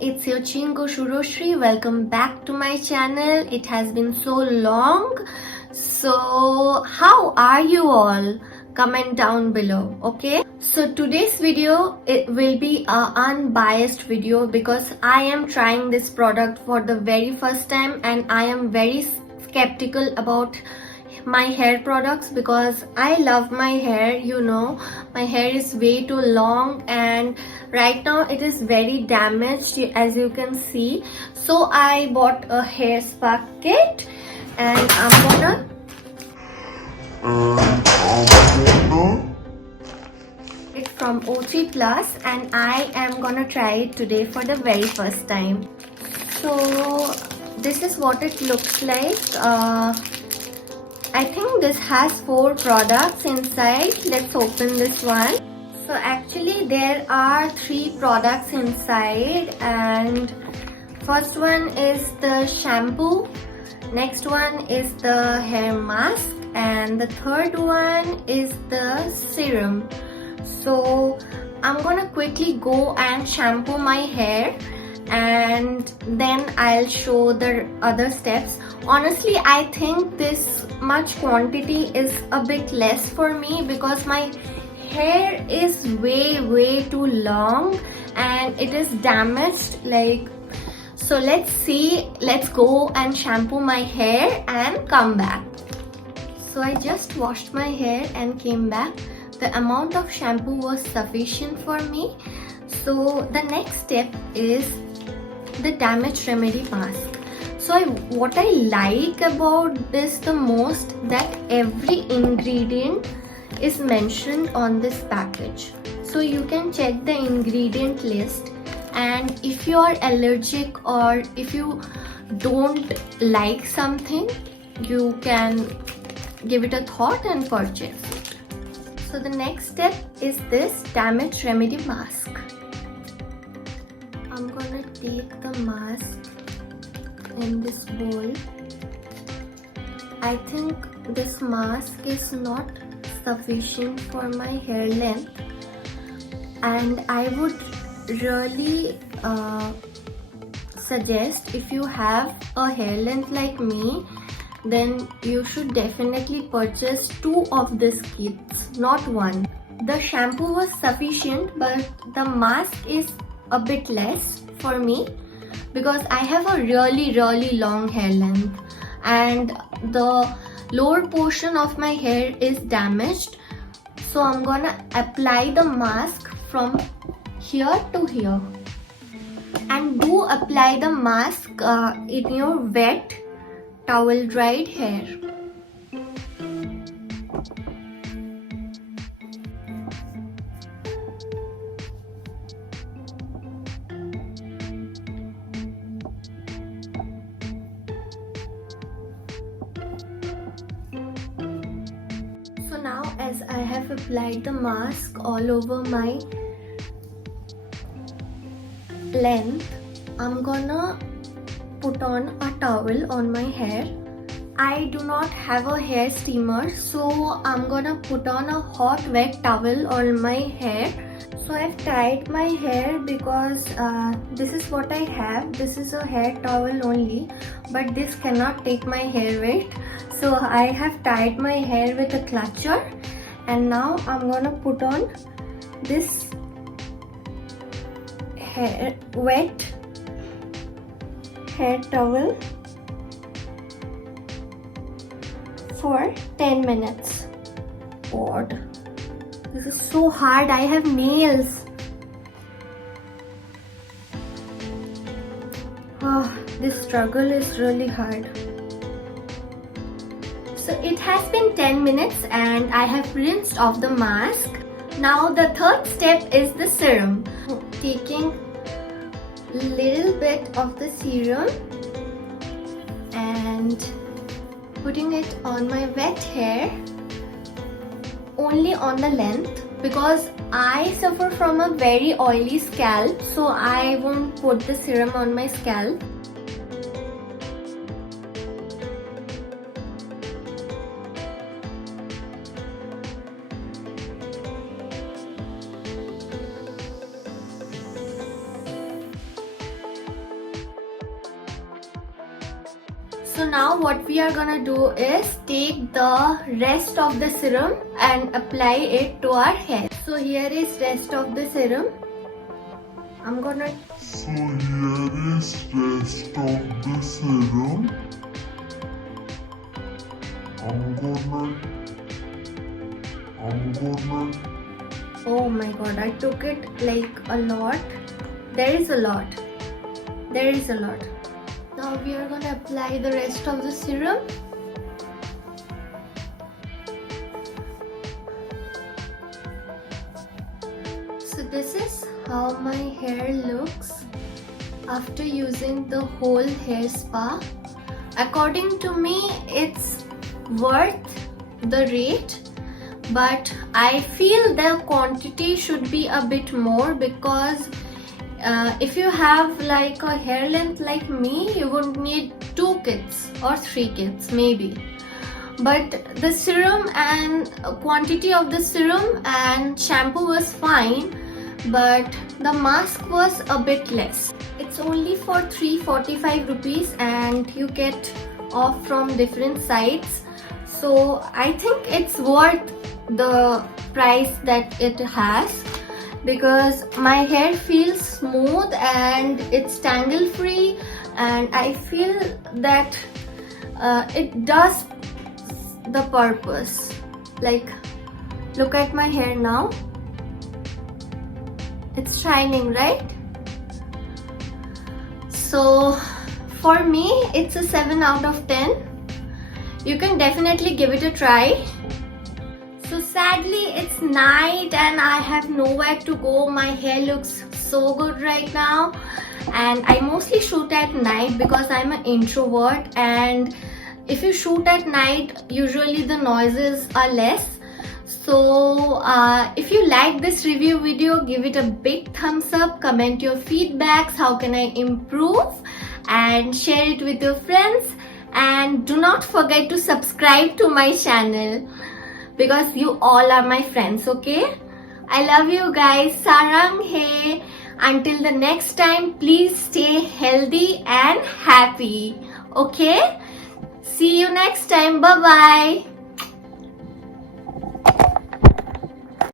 it's your Chingo Shuroshri. Welcome back to my channel. It has been so long. So how are you all? Comment down below, okay? So today's video, it will be a unbiased video because I am trying this product for the very first time and I am very skeptical about my hair products because I love my hair. You know, my hair is way too long and right now it is very damaged, as you can see. So I bought a hair spa kit and I'm gonna it's from OT Plus and I am gonna try it today for the very first time. So this is what it looks like. I think this has 4 products inside. Let's open this one. So actually there are 3 products inside, and first one is the shampoo, next one is the hair mask, and the third one is the serum. So I'm gonna quickly go and shampoo my hair and then I'll show the other steps. Honestly, I think this much quantity is a bit less for me because my hair is way too long and it is damaged. So let's go and shampoo my hair and come back. So I just washed my hair and came back. The amount of shampoo was sufficient for me. So the next step is the Damage Remedy mask. So what I like about this the most, that every ingredient is mentioned on this package. So you can check the ingredient list, and if you are allergic or if you don't like something, you can give it a thought and purchase it. So the next step is this Damage Remedy mask. I'm gonna take the mask in this bowl. I think this mask is not sufficient for my hair length, and I would really suggest, if you have a hair length like me, then you should definitely purchase 2 of these kits, not 1. The shampoo was sufficient, but the mask is a bit less for me because I have a really long hair length and the lower portion of my hair is damaged. So I'm gonna apply the mask from here to here, and do apply the mask in your wet towel dried hair. So now, as I have applied the mask all over my length, I'm gonna put on a towel on my hair. I do not have a hair steamer, so I'm gonna put on a hot wet towel on my hair. So I've tied my hair because this is what I have. This is a hair towel only, but this cannot take my hair weight. So I have tied my hair with a clutcher, and now I'm gonna put on this wet hair towel for 10 minutes. God, this is so hard. I have nails. This struggle is really hard. So it has been 10 minutes and I have rinsed off the mask. Now the third step is the serum. Taking little bit of the serum and putting it on my wet hair, only on the length, because I suffer from a very oily scalp, so I won't put the serum on my scalp. So now what we are gonna do is take the rest of the serum and apply it to our hair. So here is rest of the serum. I'm gonna... So here is rest of the serum. I'm gonna... Oh my god, I took it like a lot. There is a lot. Now we are gonna apply the rest of the serum. So this is how my hair looks after using the whole hair spa. According to me, it's worth the rate, but I feel the quantity should be a bit more, because if you have like a hair length like me, you would need 2 kits or 3 kits maybe. But the serum and quantity of the serum and shampoo was fine, but the mask was a bit less. It's only for 345 rupees and you get off from different sites. So I think it's worth the price that it has, because my hair feels smooth and it's tangle free, and I feel that it does the purpose. Like, look at my hair now, it's shining, right? So for me it's a 7 out of 10. You can definitely give it a try. So sadly it's night and I have nowhere to go. My hair looks so good right now, and I mostly shoot at night because I'm an introvert, and if you shoot at night usually the noises are less. So if you like this review video, give it a big thumbs up, comment your feedbacks, how can I improve, and share it with your friends. And do not forget to subscribe to my channel, because you all are my friends, okay? I love you guys. Sarang hai. Until the next time, please stay healthy and happy, okay? See you next time. Bye bye.